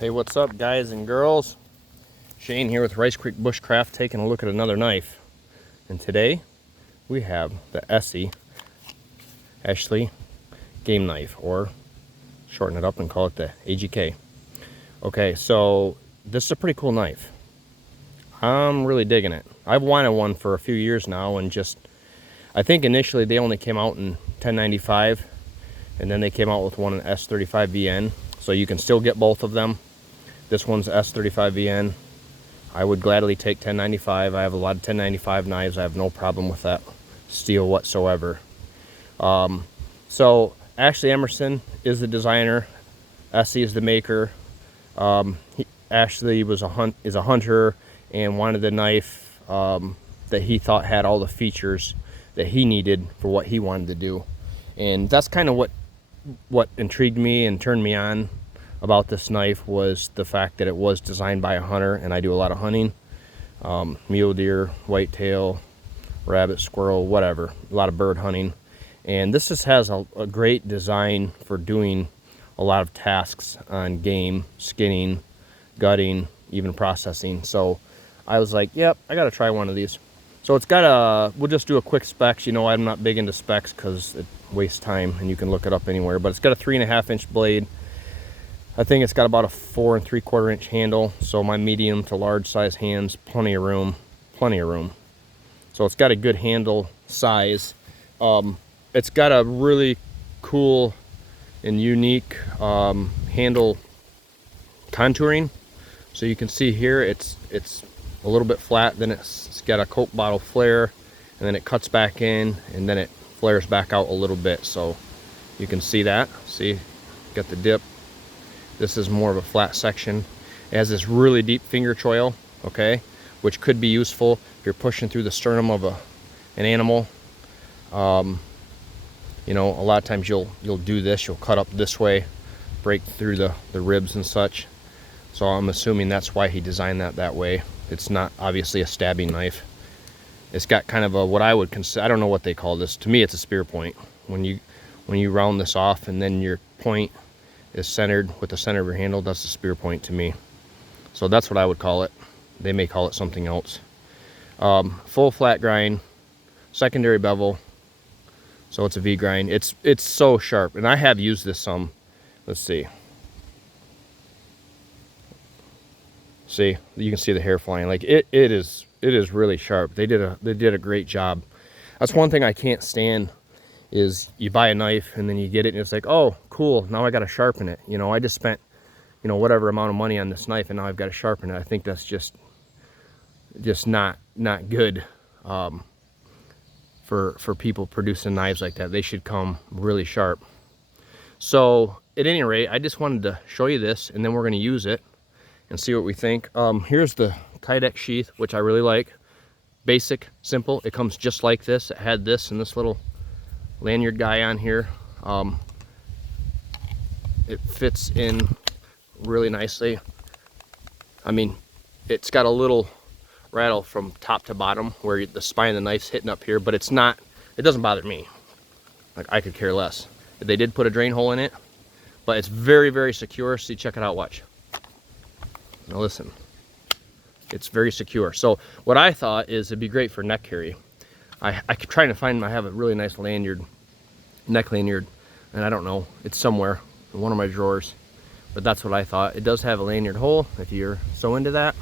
Hey, what's up, guys and girls? Shane here with Rice Creek Bushcraft, taking a look at another knife. And today we have the Esee AGK game knife, or shorten it up and call it the AGK. Okay, so this is a pretty cool knife. I'm really digging it. I've wanted one for a few years now, and I think initially they only came out in 1095, and then they came out with one in S35VN, so you can still get both of them. This one's S35VN. I would gladly take 1095. I have a lot of 1095 knives. I have no problem with that steel whatsoever. So Ashley Emerson is the designer. Esee is the maker. Ashley is a hunter and wanted the knife that he thought had all the features that he needed for what he wanted to do. And that's kind of what intrigued me and turned me on about this knife, was the fact that it was designed by a hunter, and I do a lot of hunting. Mule deer, whitetail, rabbit, squirrel, whatever, a lot of bird hunting. And this just has a great design for doing a lot of tasks on game, skinning, gutting, even processing. So I was like, yep, I gotta try one of these. So it's got we'll just do a quick specs. You know, I'm not big into specs because it wastes time and you can look it up anywhere, but it's got a 3.5 inch blade. I think it's got about a 4 3/4 inch handle, so my medium to large size hands, plenty of room. So it's got a good handle size. It's got a really cool and unique handle contouring. So you can see here it's a little bit flat, then it's got a Coke bottle flare, and then it cuts back in, and then it flares back out a little bit. So you can see that. See, got the dip. This is more of a flat section. It has this really deep finger choil, okay, which could be useful if you're pushing through the sternum of an animal. You know, a lot of times you'll do this. You'll cut up this way, break through the ribs and such. So I'm assuming that's why he designed that way. It's not obviously a stabbing knife. It's got kind of a, what I would consider, I don't know what they call this. To me, it's a spear point. When you round this off and then your point is centered with the center of your handle, that's the spear point to me. So that's what I would call it. They may call it something else. Full flat grind, secondary bevel, so it's a V grind. It's so sharp, and I have used this some. Let's see. See, you can see the hair flying. Like it is really sharp. They did a great job. That's one thing I can't stand, is you buy a knife and then you get it and it's like, oh cool, now I got to sharpen it. You know, I just spent, you know, whatever amount of money on this knife and now I've got to sharpen it. I think that's just not good for people producing knives like that. They should come really sharp. So at any rate, I just wanted to show you this, and then we're going to use it and see what we think. Here's the Kydex sheath, which I really like. Basic, simple. It comes just like this. It had this and this little lanyard guy on here. It fits in really nicely. I mean, it's got a little rattle from top to bottom where the spine of the knife's hitting up here, but it doesn't bother me. Like, I could care less. They did put a drain hole in it, but it's very, very secure. See, check it out, watch. Now listen, it's very secure. So what I thought is it'd be great for neck carry. I keep trying to find, I have a really nice lanyard, neck lanyard, and I don't know, it's somewhere in one of my drawers, but that's what I thought. It does have a lanyard hole if you're so into that.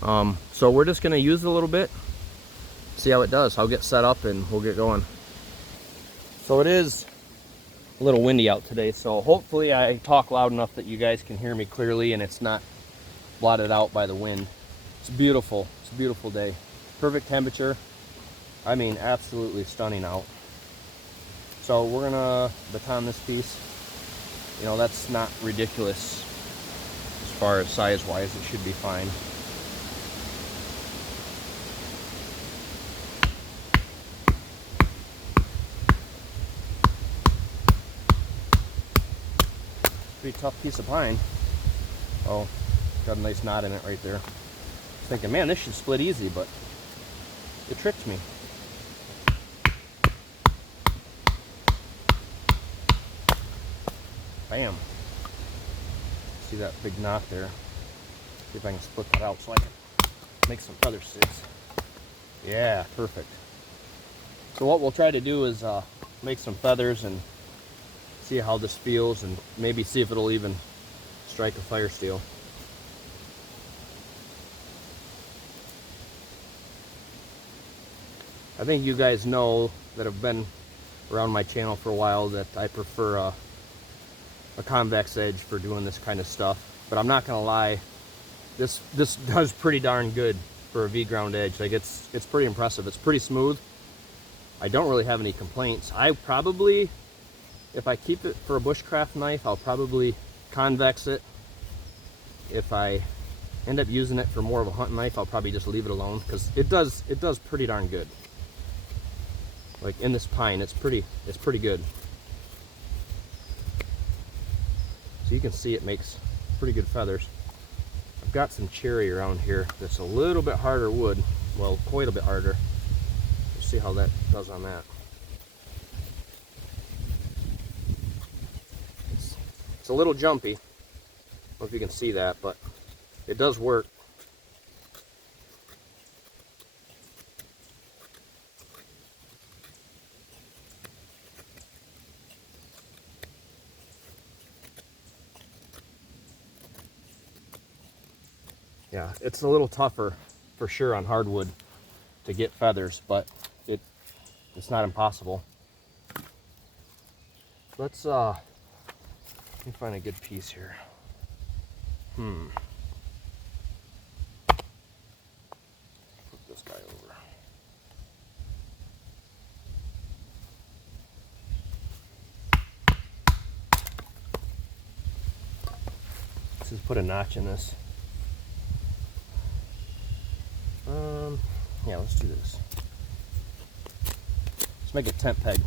So we're just gonna use it a little bit, see how it does. I'll get set up and we'll get going. So it is a little windy out today, so hopefully I talk loud enough that you guys can hear me clearly and it's not blotted out by the wind. It's beautiful. It's a beautiful day. Perfect temperature. I mean, absolutely stunning out. So we're gonna baton this piece. You know, that's not ridiculous as far as size wise. It should be fine. Pretty tough piece of pine. Oh, got a nice knot in it right there. Thinking, man, this should split easy, but it tricked me. Bam. See that big knot there? See if I can split that out so I can make some feather sticks. Yeah, perfect. So what we'll try to do is make some feathers and see how this feels, and maybe see if it'll even strike a fire steel. I think you guys know that have been around my channel for a while that I prefer a convex edge for doing this kind of stuff. But I'm not gonna lie, this does pretty darn good for a V-ground edge. Like it's pretty impressive. It's pretty smooth. I don't really have any complaints. I probably, if I keep it for a bushcraft knife, I'll probably convex it. If I end up using it for more of a hunting knife, I'll probably just leave it alone, because it does pretty darn good. Like in this pine, it's pretty good. So you can see it makes pretty good feathers. I've got some cherry around here that's a little bit harder wood. Well, quite a bit harder. We'll see how that does on that. It's a little jumpy. I don't know if you can see that, but it does work. Yeah, it's a little tougher for sure on hardwood to get feathers, but it's not impossible. Let me find a good piece here. Flip this guy over. Let's just put a notch in this. Yeah, let's do this. Let's make a tent peg.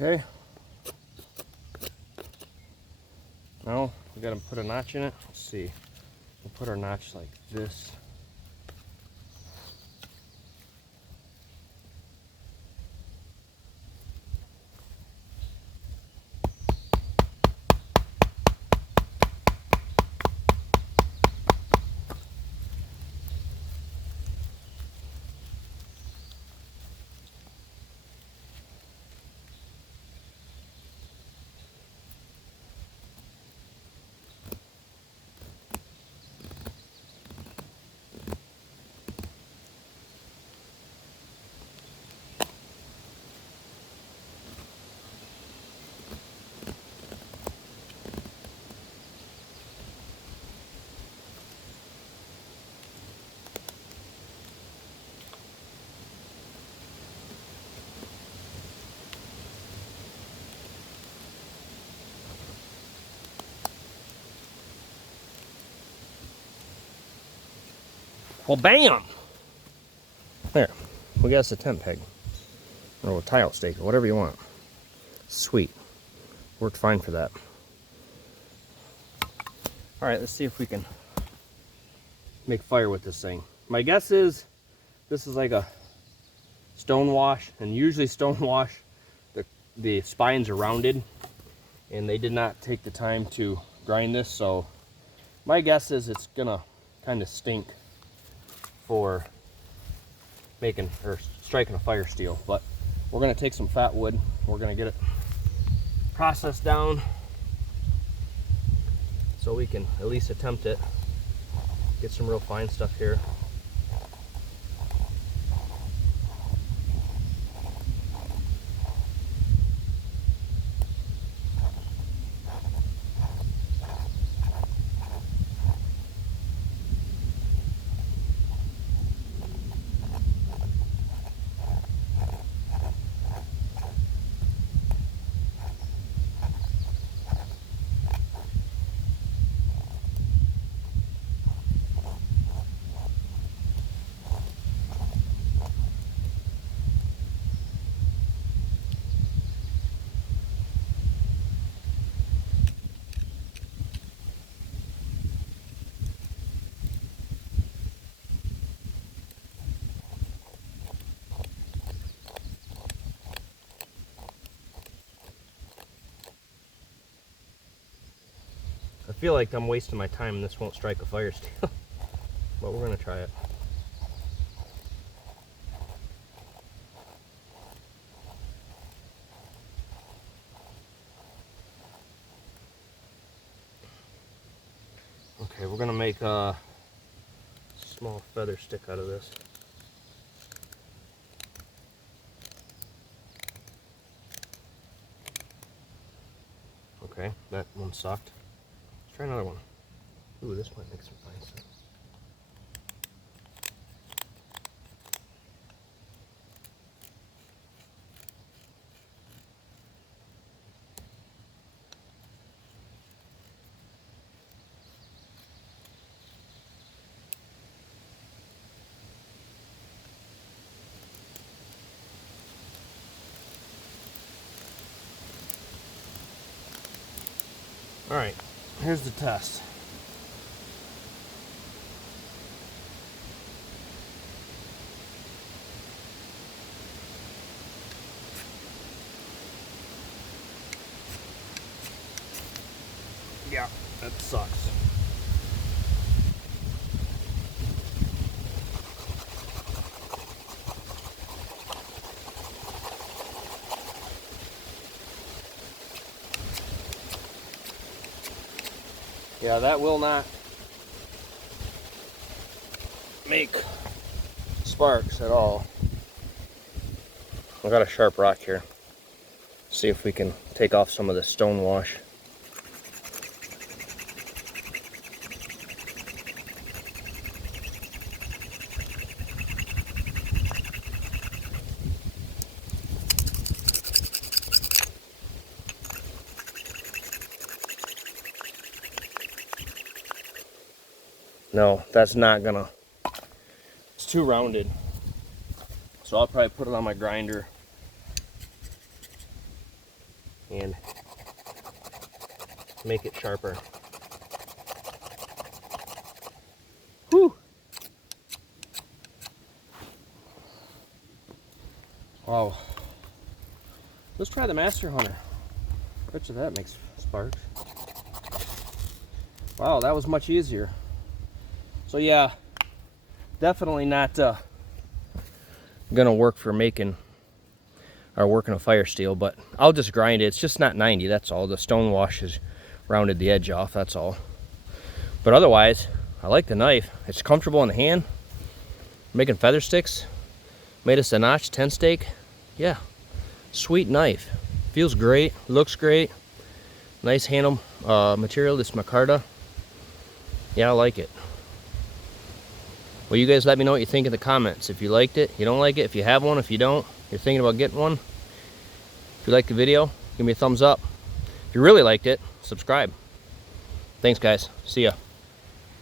Okay. Now we got to put a notch in it. Let's see. We'll put our notch like this. Well, bam! There, we got us a tent peg, or a tile stake, or whatever you want. Sweet. Worked fine for that. Alright, let's see if we can make fire with this thing. My guess is this is like a stone wash, and usually stone wash, the spines are rounded, and they did not take the time to grind this, so my guess is it's gonna kind of stink for making or striking a fire steel. But we're going to take some fat wood, we're going to get it processed down so we can at least attempt it, get some real fine stuff here. feel like I'm wasting my time and this won't strike a fire steel, but we're gonna try it. Okay, we're gonna make a small feather stick out of this. Okay, that one sucked. Let's try another one. Ooh, this might make some fine stuff. All right, here's the test. Yeah, that sucks. Yeah, that will not make sparks at all. I've got a sharp rock here. See if we can take off some of the stone wash. No, that's not gonna, it's too rounded. So I'll probably put it on my grinder and make it sharper. Whew. Wow. Let's try the Master Hunter. I bet you that makes sparks. Wow, that was much easier. So yeah, definitely not gonna work for making or working a fire steel, but I'll just grind it. It's just not 90, that's all. The stone wash has rounded the edge off, that's all. But otherwise, I like the knife. It's comfortable in the hand. Making feather sticks. Made us a notch 10 steak. Yeah, sweet knife. Feels great, looks great. Nice handle material, this micarta. Yeah, I like it. Well, you guys let me know what you think in the comments. If you liked it, you don't like it, if you have one, if you don't, you're thinking about getting one. If you liked the video, give me a thumbs up. If you really liked it, subscribe. Thanks, guys. See ya.